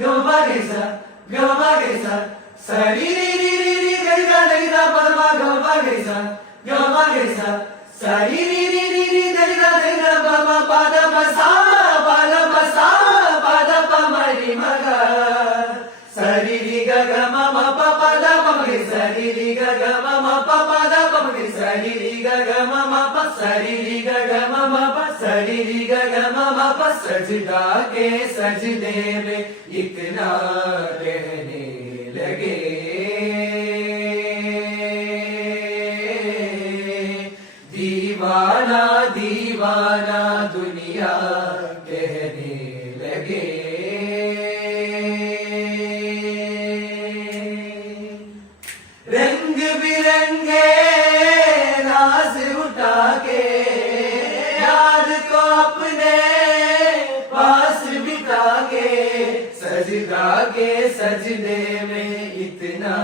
गमा गैसा गमा गैसा सरी री री री री गैसा गैसा पदमा गमा गैसा सरी री री री री गैसा गैसा पदमा पाद पसा पाद पमरी मगा सरी री ग ग म म प प द प म गे सरी री ग ग म म प प द प म गे सरी री ग ग म म प सरी री ग ग म म प सरी री ग ग म म प सजदा के सजदे में इतना रहने लगे दीवाना दीवाना दुनिया कहने लगे रंग बिरंगे नाज उठा के याद को अपने पास बिता के सजदा के सजदे में इतना